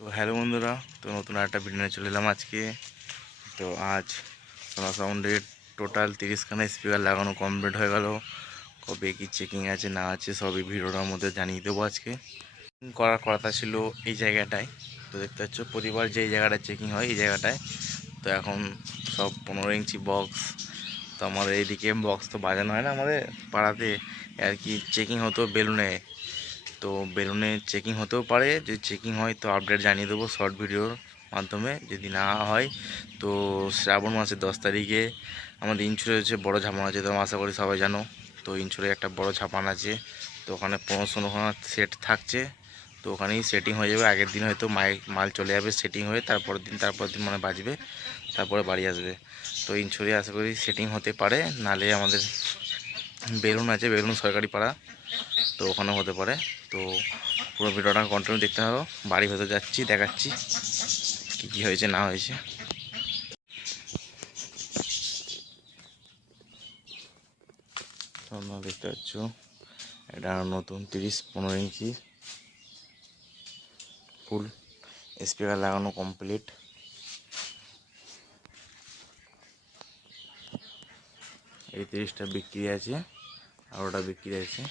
তো হ্যালো বন্ধুরা, তো নতুন একটা ভিডিও নিয়ে চলে এলাম আজকে। তো আজ সোনা সাউন্ডের টোটাল 30খানা স্পিকার লাগানো কমপ্লিট হয়ে গেল। কবে কি চেকিং আছে না আছে সবই ভিডিওটার মধ্যে জানিয়ে দেবো আজকে। করার কথা ছিল এই জায়গাটায়, তো দেখতে পাচ্ছ প্রতিবার যে জায়গাটায় চেকিং হয় এই জায়গাটায়। তো এখন সব 15 ইঞ্চি বক্স, তো আমাদের এইদিকে বক্স তো বাজানো হয় না আমাদের পাড়াতে, আর কি চেকিং হতো বেলুনে। তো বেলুনে চেকিং হতেও পারে, যদি চেকিং হয় তো আপডেট জানিয়ে দেবো শর্ট ভিডিওর মাধ্যমে। যদি না হয় তো শ্রাবণ মাসের 10 তারিখে আমাদের ইনচুরে হচ্ছে বড়ো ঝাপান আছে, তো আশা করি সবাই জানো। তো ইনচুরে একটা বড় ঝাপান আছে, তো ওখানে 15-16খানা সেট থাকছে। তো ওখানেই সেটিং হয়ে যাবে। আগের দিন হয়তো মাল চলে যাবে সেটিং হয়ে, তারপর দিন মানে বাজবে, তারপরে বাড়ি আসবে। তো ইনচুরে আশা করি সেটিং হতে পারে, নালে আমাদের বেলুন আছে, বেলুন সরকারি পাড়া, তো ওখানেও হতে পারে। তো পুরো ভিডিওটা কন্টিনিউ দেখতে হবে। বাড়ি ভেতরে যাচ্ছি, দেখাচ্ছি কী কী হয়েছে না হয়েছে। তোমরা দেখতে পাচ্ছ এটা নতুন 30-15 ইঞ্চি ফুল স্পিকার লাগানো কমপ্লিট। এই 30টা বিক্রি আছে, আর ওটা বিক্রি আছে।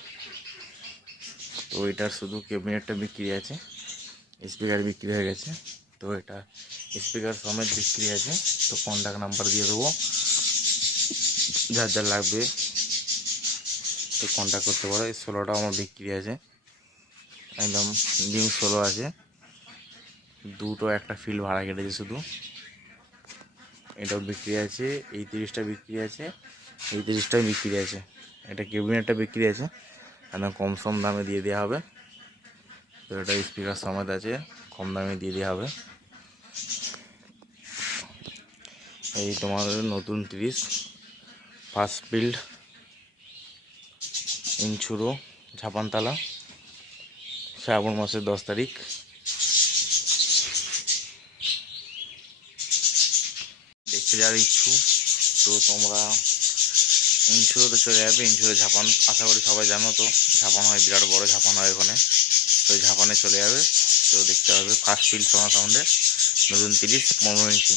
তো ওইটার শুধু ক্যাবিনেটটা বিক্রি আছে, স্পিকার বিক্রি হয়ে গেছে। তো এটা স্পিকার সমেত বিক্রি আছে। তো কন্ট্যাক্ট নাম্বার দিয়ে দেবো, যার যার লাগবে তো কন্ট্যাক্ট করতে পারো। এই 16টা আমার বিক্রি আছে, একদম নিউ 16 আছে। দুটো একটা ফিল্ড ভাড়া কেটেছে শুধু। এটাও বিক্রি আছে, এই 30টা বিক্রি আছে, এই 30টাই বিক্রি আছে। এটা ক্যাবিনেটটা বিক্রি আছে, একদম কম সম দামে দিয়ে দেওয়া হবে। তো এটা স্পিকার সমেত আছে, কম দামে দিয়ে দেওয়া হবে। এই তোমাদের নতুন 30 ফার্স্ট বিল্ড ইনচুরো ঝাপানতলা, শ্রাবণ মাসের 10 তারিখ। দেখতে যাওয়ার ইচ্ছু তো তোমরা ইনচুরোতে চলে যাবে। ইনচুরো ঝাপান আশা করি সবাই জানো, তো ঝাপান হয়, বিরাট বড় ঝাপান হয় ওখানে। তো ঝাপানে চলে যাবে, তো দেখতে হবে ফার্স্ট ফিল্ড সোনা সাউন্ডের নতুন 30-15 ইঞ্চি।